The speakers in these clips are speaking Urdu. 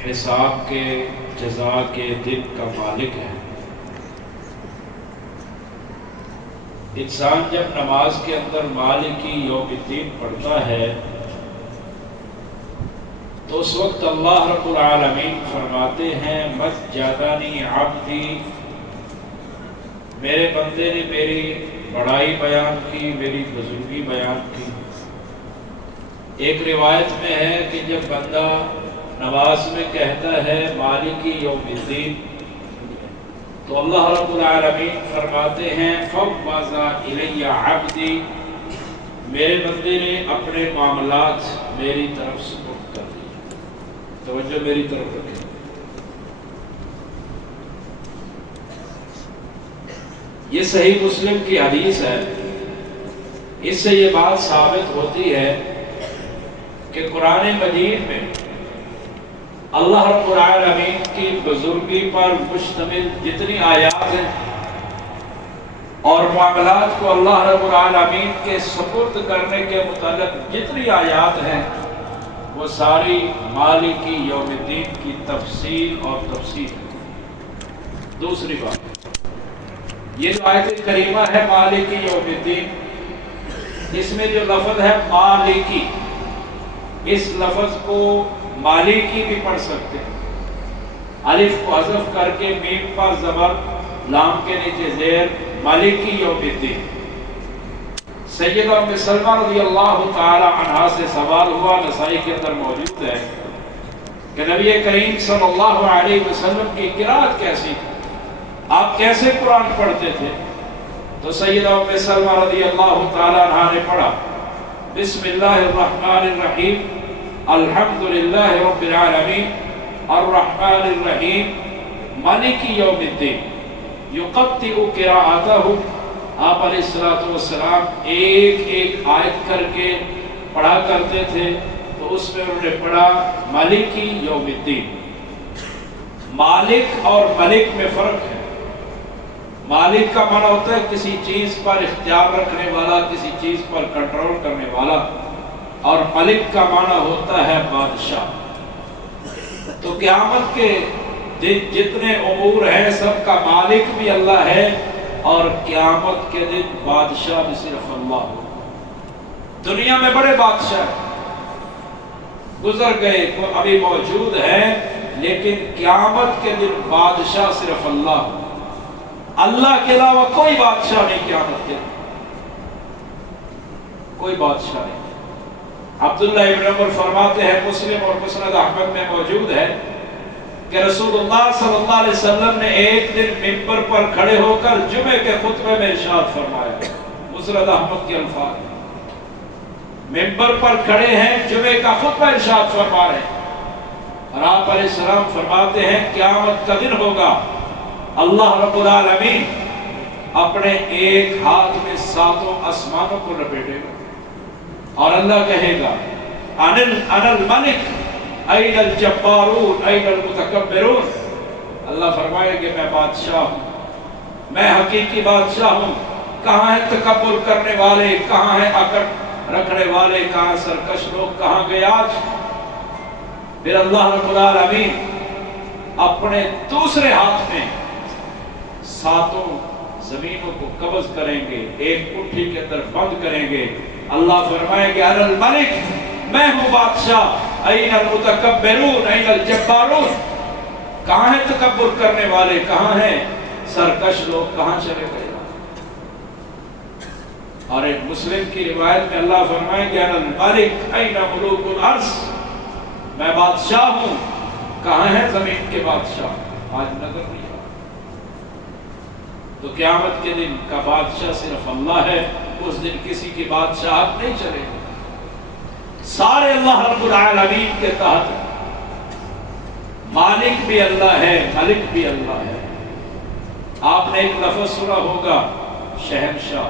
حساب کے جزا کے دن کا مالک ہے۔ انسان جب نماز کے اندر مالکی یوم الدین پڑھتا ہے تو اس وقت اللہ رب العالمین فرماتے ہیں مجدنی عبدی، میرے بندے نے میری بڑائی بیان کی، میری بزرگی بیان کی۔ ایک روایت میں ہے کہ جب بندہ نماز میں کہتا ہے مالکی یوم الدین تو اللہ رب العالمین فرماتے ہیں فوض الی عبدی، میرے بندے نے اپنے معاملات میری طرف سپرد کر دیے۔ توجہ میری طرف رکھیں۔ یہ صحیح مسلم کی حدیث ہے۔ اس سے یہ بات ثابت ہوتی ہے کہ قرآن مجید میں اللہ رب العالمین کی بزرگی پر مشتمل جتنی آیات ہیں اور معاملات کو اللہ رب العالمین کے سپرد کرنے کے متعلق جتنی آیات ہیں وہ ساری مالکی یوم الدین کی تفصیل اور تفصیل ہے۔ دوسری بات، یہ جو آیت کریمہ ہے مالکی یوم الدین، اس میں جو لفظ ہے مالکی، اس لفظ کو مالکی بھی پڑھ سکتے ہیں، الف کو حذف کر کے میم پر زبر، لام کے نیچے زیر، مالکی یوم الدین۔ سیدہ ام سلمہ رضی اللہ تعالی عنہا سے سوال ہوا، نسائی کے اندر موجود ہے، کہ نبی کریم صلی اللہ علیہ وسلم کی قرات کیسی تھی، آپ کیسے قرآن پڑھتے تھے؟ تو سیدہ ام سلمہ رضی اللہ تعالی عنہا نے پڑھا بسم اللہ الرحمن الرحیم الحمدللہ رب العالمین الرحمن الرحیم مالک یوم الدین۔ یقطع قراءتہ، آپ علیہ السلام ایک ایک آیت کر کے پڑھا کرتے تھے، تو اس میں انہوں نے پڑھا مالکی یوم الدین۔ مالک اور ملک میں فرق ہے۔ مالک کا معنی ہوتا ہے کسی چیز پر اختیار رکھنے والا، کسی چیز پر کنٹرول کرنے والا، اور ملک کا معنی ہوتا ہے بادشاہ۔ تو قیامت کے دن جتنے امور ہیں سب کا مالک بھی اللہ ہے، اور قیامت کے دن بادشاہ بھی صرف اللہ ہے۔ دنیا میں بڑے بادشاہ گزر گئے، ابھی موجود ہیں، لیکن قیامت کے دن بادشاہ صرف اللہ ہے۔ اللہ کے علاوہ کوئی بادشاہ نہیں قیامت کے دن، کوئی بادشاہ نہیں۔ عبداللہ ابن عمر فرماتے ہیں، مسلم اور مسند احمد میں موجود ہے کہ رسول اللہ صلی اللہ علیہ وسلم نے ایک دن ممبر پر کھڑے ہو کر جمعے کے خطبے میں ارشاد فرمایا، مسند احمد کے الفاظ، ممبر پر کھڑے ہیں، جمعے کا خطبہ ارشاد فرما رہے ہیں، اور آپ علیہ السلام فرماتے ہیں قیامت کا دن ہوگا، اللہ رب العالمین اپنے ایک ہاتھ میں ساتوں آسمانوں کو لپیٹے گا، اور اللہ کہے گا انا الملک این الجبارون این المتکبرون۔ اللہ فرمائے کہ میں بادشاہ ہوں، میں حقیقی بادشاہ ہوں، کہاں ہیں تکبر کرنے والے، کہاں ہیں اکڑ رکھنے والے، کہاں سرکش لوگ، کہاں گئے آج؟ پھر اللہ رب العالمین اپنے دوسرے ہاتھ میں ساتوں زمینوں کو قبض کریں گے، ایک مٹھی کے اندر بند کریں گے۔ اللہ فرمائے گا انا الملک، میں ہوں بادشاہ، این المتکبرون این الجبارون، کہاں ہیں تکبر کرنے والے، کہاں ہیں سرکش لوگ، کہاں چلے گئے؟ اور ایک مسلم کی روایت میں اللہ فرمائے گا انا الملک این ملوک الارض، میں بادشاہ ہوں، کہاں ہیں زمین کے بادشاہ؟ آج نظر نہیں۔ تو قیامت کے دن کا بادشاہ صرف اللہ ہے، اس دن کسی کی بادشاہت نہیں چلے گی، سارے اللہ رب العالمین کے تحت۔ مالک بھی اللہ ہے، ملک بھی اللہ ہے۔ آپ نے ایک لفظ سنا ہوگا شہنشاہ،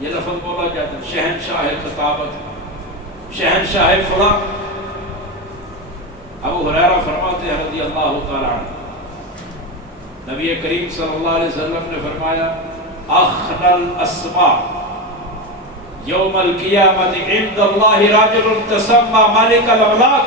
یہ لفظ بولا جاتا ہے شہنشاہ خطابت، شہنشاہ فلاں۔ ابو ہریرہ فرماتے ہیں رضی اللہ تعالی عنہ، نبی کریم صلی اللہ علیہ وسلم نے فرمایا اخنا الاسماء یوم القیامت عند اللہ رجل تسمى ملک الاملاک،